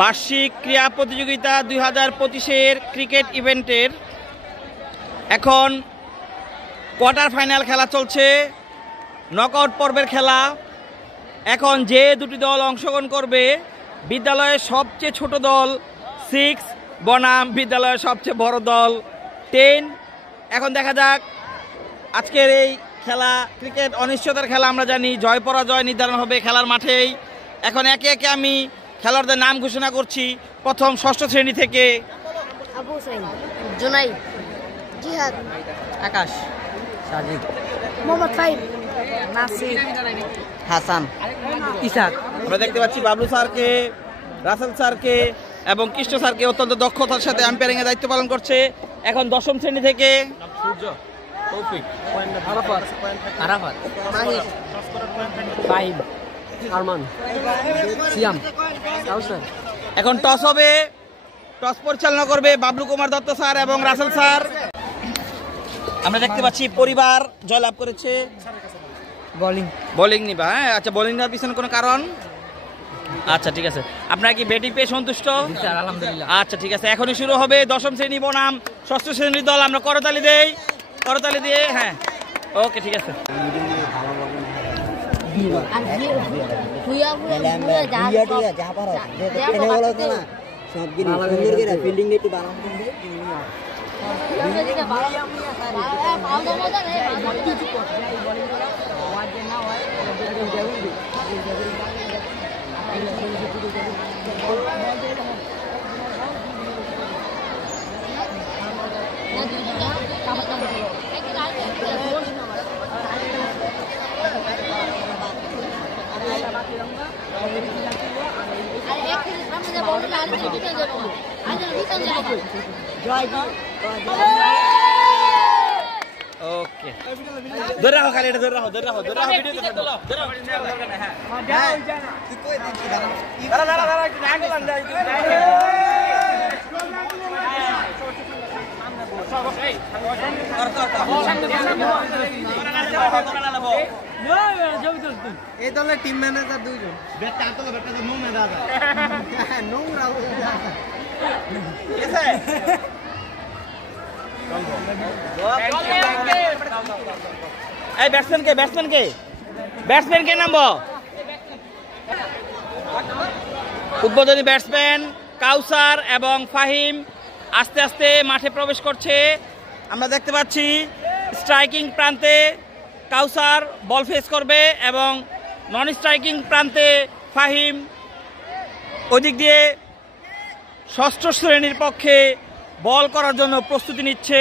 বার্ষিক ক্রীড়া প্রতিযোগিতা 2025-এর ক্রিকেট ইভেন্টের এখন কোয়ার্টার ফাইনাল খেলা চলছে, নকআউট পর্বের খেলা। এখন যে দুটি দল অংশগ্রহণ করবে, বিদ্যালয়ের সবচেয়ে ছোট দল 6 বনাম বিদ্যালয়ের সবচেয়ে বড় দল 10। এখন দেখা যাক আজকের এই খেলা, ক্রিকেট অনিশ্চয়তার খেলা। আমরা জানি জয় পরাজয় নির্ধারণ হবে খেলার মাঠেই। এখন একে একে আমি খেলোয়াড়দের নাম ঘোষণা করছি। প্রথম ষষ্ঠ শ্রেণী থেকে আবু হুসাইন, জুনাই, জিহাদ, আকাশ, সাজিদ, মোহাম্মদ ফাহিম, নাসির, হাসান, ইসাক। আমরা দেখতে পাচ্ছি বাবলু স্যারকে, রাসেল স্যারকে এবং কৃষ্ণ স্যারকে অত্যন্ত দক্ষতার সাথে আম্পায়ারিং এর দায়িত্ব পালন করছে। এখন দশম শ্রেণী থেকে সূর্য, তৌফিক, আরাফাত, মাহির, ফাহিম, আরমান, সিয়াম, কাউসার। এখন টস হবে, টস পরিচালনা করবে বাবলু কুমার দত্ত স্যার এবং রাসেল স্যার। আমরা দেখতে পাচ্ছি পরিবার জয়লাভ করেছে। বোলিং নিবা? হ্যাঁ, আচ্ছা, বোলিং নেওয়ার পিছনে কোনো কারণ? আচ্ছা, ঠিক আছে। আপনারা কি ব্যাটিং পেয়ে সন্তুষ্ট? আলহামদুলিল্লাহ। আচ্ছা, ঠিক আছে। এখনই শুরু হবে দশম শ্রেণী বনাম ষষ্ঠ শ্রেণীর দল। আমরা করতালি দেই, করতালি দিয়ে। হ্যাঁ, ওকে, ঠিক আছে। ওকে, ধরে রাখো, খালি এটা ধরে রাখো, ধরে রাখো, ধরে রাখো, ভিডিও ধরে রাখো, ধরে রাখো, দরকার নাই। হ্যাঁ, দাঁড়া দাঁড়া দাঁড়া, একটু অ্যাঙ্গেল আন দাও, একটু এই দলের টিম ম্যানেজার দুইজন। এই ব্যাটসম্যানকে নামবো। উদ্বোধনী ব্যাটসম্যান কাউসার এবং ফাহিম আস্তে আস্তে মাঠে প্রবেশ করছে। আমরা দেখতে পাচ্ছি স্ট্রাইকিং প্রান্তে কাউসার বল ফেস করবে এবং নন স্ট্রাইকিং প্রান্তে ফাহিম। ওদিক দিয়ে ষষ্ঠ শ্রেণীর পক্ষে বল করার জন্য প্রস্তুতি নিচ্ছে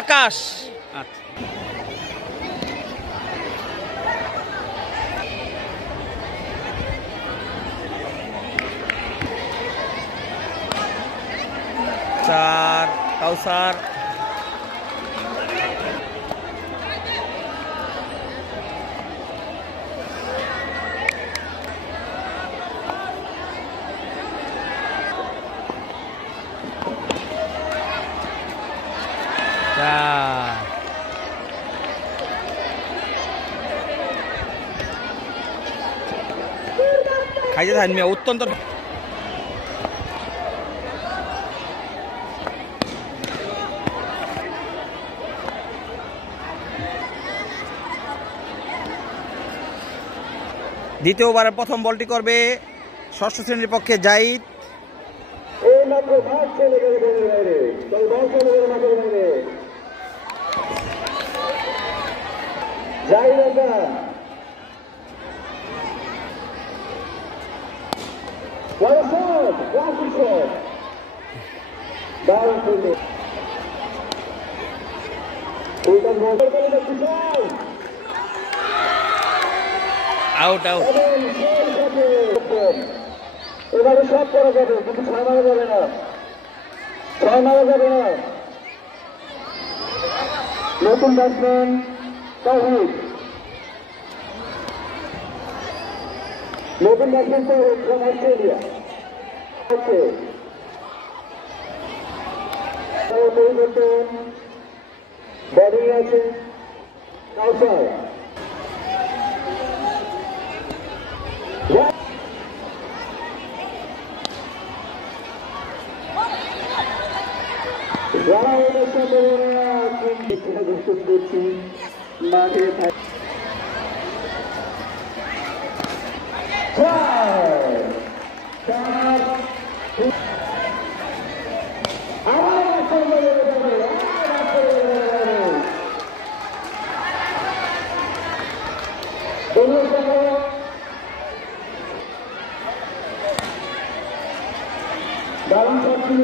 আকাশ। চার কাউসার, খাইতে থাকেন মিয়া, অত্যন্ত দ্বিতীয়বারের প্রথম বলটি করবে ষষ্ঠ শ্রেণীর পক্ষে জাহিদ। Out out. এবারে সব করা যাবে, কিন্তু ছয় মারা যাবে না, ছয় মারা যাবে না। নতুন ব্যাটসম্যান তাওহীদ, নতুন ব্যাটসম্যান তাওহীদ ফ্রম অস্ট্রেলিয়া। পরিবর্তন ব্যাটিং আছে কাউসার। রানাউটের সম্ভাবনা ঘোষণা করছি মাঠে দারুণ করছিল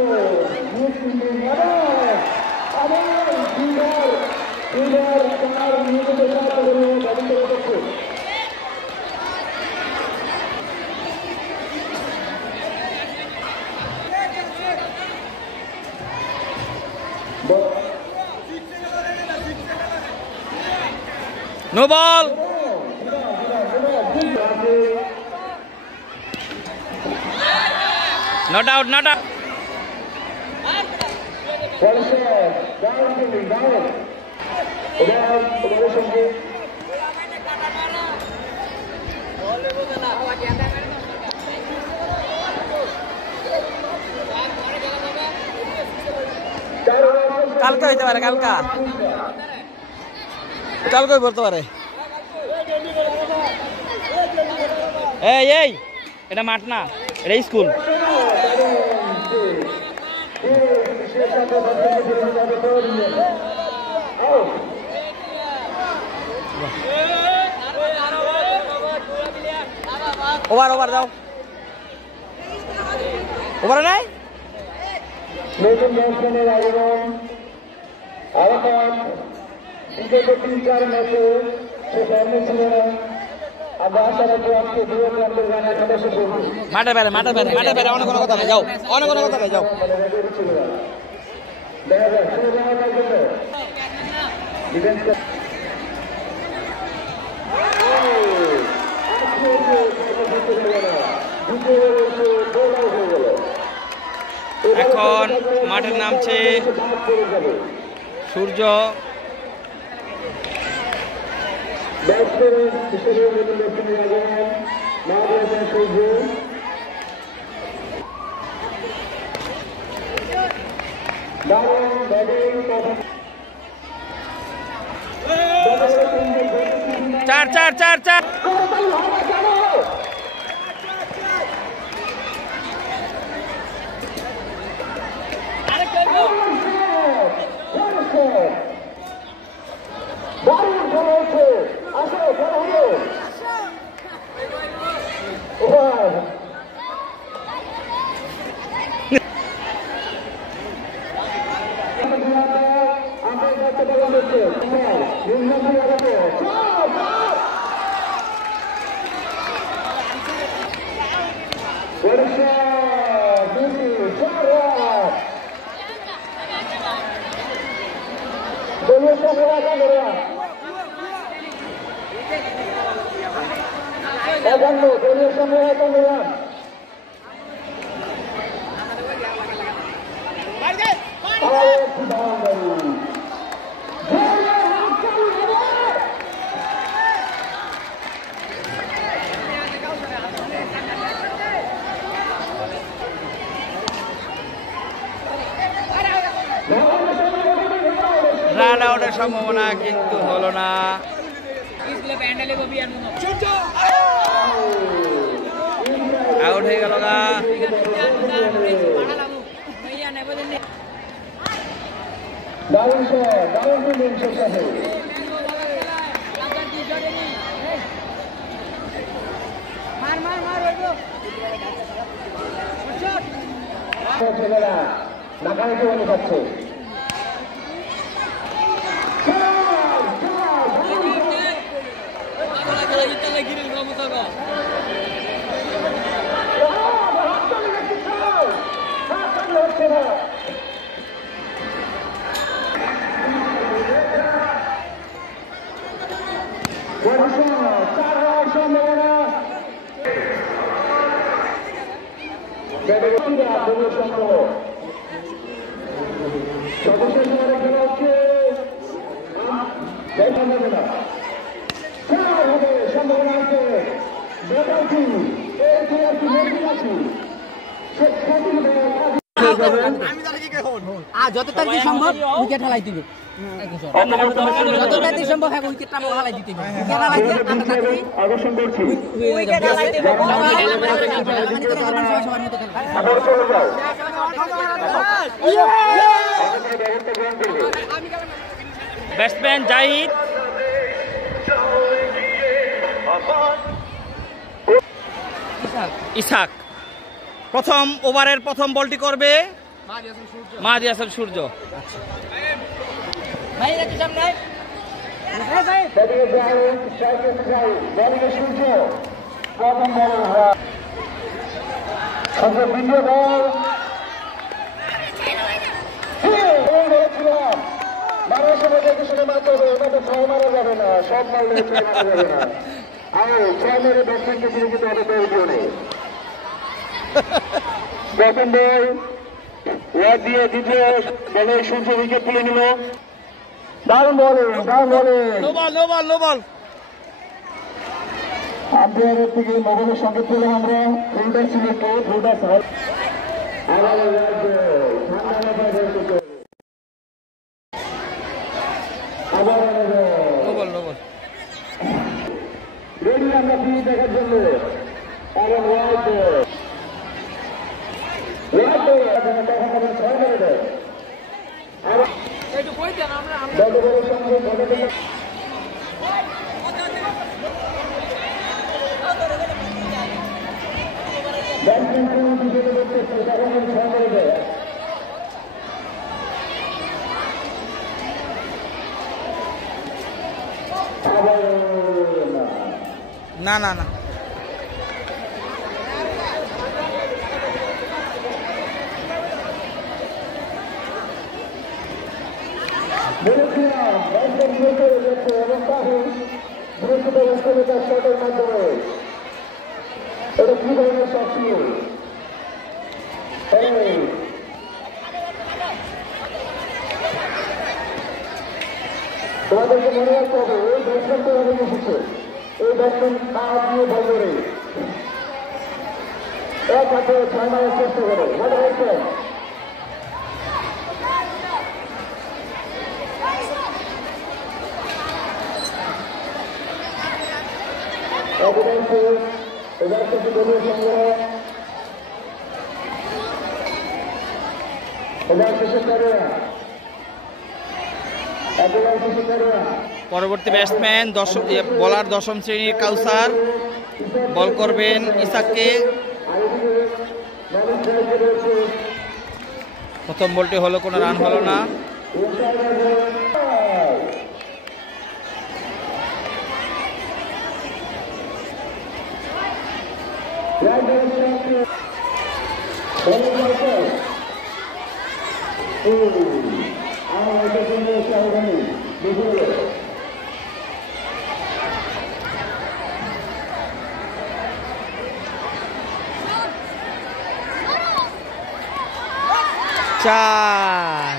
no ball not out not out কালকে হইতে পারে কালকে পড়তে পারে এই এটা মাঠ না এটা স্কুল ওভার যাও ওভার নাই নতুন ব্যাটসম্যানের আগমন আরাফাত বিগত 3-4 ম্যাচে সে ফর্মে ছিল না। আমরা আশা রাখবো আজকে দুই ক্লাবের রানের সদস্য মাঠে বেড়ে অনেক কোনো কথা নেই যাও অনেক কোনো কথা নেই যাও দেখা যাক শুরু করার জন্য ডিফেন্স এখন মাঠের নামছে সূর্য চার রান আউটের সম্ভাবনা কিন্তু হলো না আউট হয়ে গেল না যত তাড়াতাড়ি সম্ভব উইকেট হালাই দিবে যত তাড়াতাড়ি সম্ভব হ্যাঁ উইকেটটা আমরা হালাই দিতে হবে উইকেট হালাই দিয়ে আমরা তাড়াতাড়ি আকর্ষণ করছি উইকেট হালাই দেব সবার মতো খেলবে আবার চলে যাও ব্যাটসম্যান জাহিদ, ইসাক প্রথম ওভারের প্রথম বলটি করবে মাহাদি হাসান সূর্য। ভাই একটু সামনে ব্যাটিংয়ে জাহিদ, স্ট্রাইকে জাহিদ, বোলিংয়ে সূর্য। প্রথম বল সবচেয়ে বিন্দু বল বলেছিলাম মারার সময় দেখে শুনে মারতে হবে, ওটাতে ছয় মারা যাবে না, সব মারলে ছয় মারা যাবে না। আর ছয় মেরে ব্যাটসম্যানকে ফিরে যেতে হবে প্রয়োজন নেই। প্রথম বল ওয়ার দিয়ে দ্বিতীয় বলে সূর্য উইকেট তুলে নিল। দারুণ বলে দারুণ বলে no ball no ball no ball. আম্পায়ারের থেকে মোবাইলের সঙ্গে পেলাম আমরা ফিল্ডার ছিল কে ফিল্ডার সাহেব আবার no ball no ball. Ready আমরা ফিরে দেখার জন্য আবার ওয়াইড ছয় মেরে দেয় আবার সঙ্গে না না না মাধ্যমে এটা কি ধরনের শখ ছিল? তোমাদেরকে মনে রাখতে হবে এই ব্যাটসম্যান তো ভালো এসেছে, এই ব্যাটসম্যান পা দিয়ে বল করে এক হাতে ছয় মারার চেষ্টা করে মনে রাখছেন। এবার কিছু দলীয় সংগ্রহ এবার শেষে করে পরবর্তী ব্যাটসম্যান বলার দশম শ্রেণীর কাউসার বল করবেন ইসাককে। প্রথম বলটি হলো, কোনো রান হলো না। চার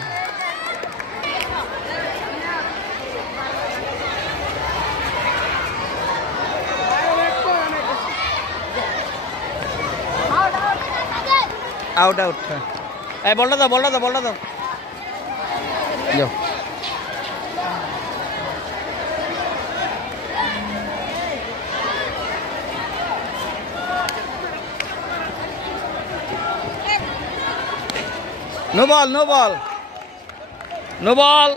আউট আউট। এই বলটা দাও বলটা দাও বলটা দাও। No ball no ball no ball.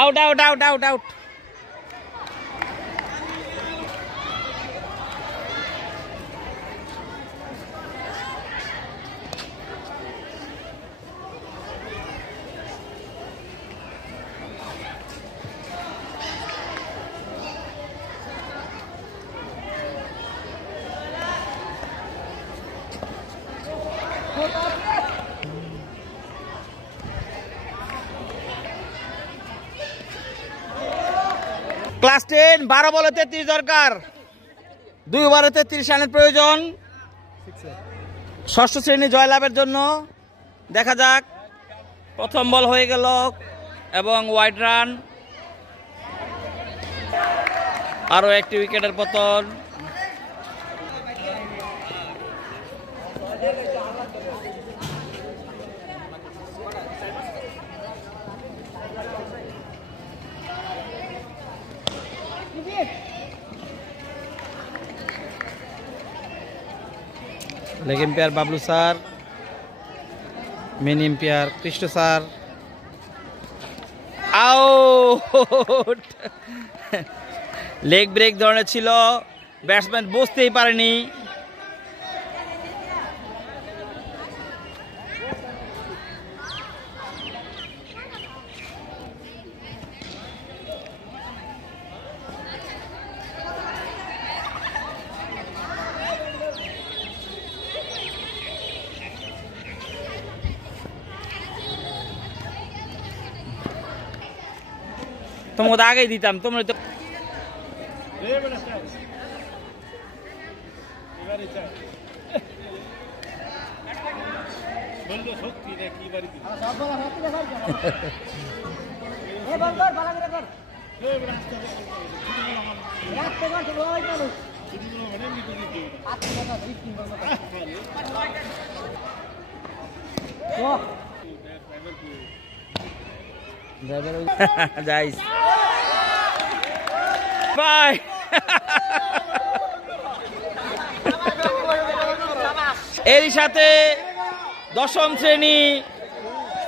Out out out out out. Class 10 12 বলে 33 দরকার, 2 ওভারে 33 রানের প্রয়োজন ষষ্ঠ শ্রেণী জয়লাভের জন্য। দেখা যাক, প্রথম বল হয়ে গেল এবং ওয়াইড রান, আরো একটি উইকেটের পতন। Leg umpire Bablu sir, main umpire Krishna sir. Out. Leg break ধরনের ছিল, ব্যাটসম্যান বসতেই পারেনি। তোমাকে তো আগেই দিতাম, তোমরা তো যাইস বাই। এরই সাথে দশম শ্রেণী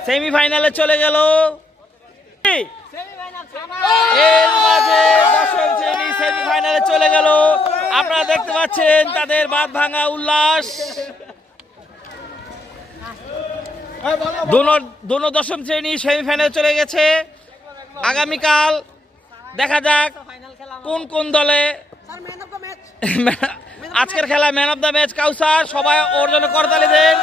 সেমিফাইনালে চলে গেল। এর মাঝে দশম শ্রেণী সেমিফাইনালে চলে গেল। আপনারা দেখতে পাচ্ছেন তাদের বাঁধ ভাঙা উল্লাস। দোনো দশম শ্রেণী সেমিফাইনালে চলে গেছে। আগামীকাল দেখা যাক কোন কোন দলে। আজকের খেলা ম্যান অফ দ্য ম্যাচ কাউসার, সবাই ওর জন্য করতালি দেন।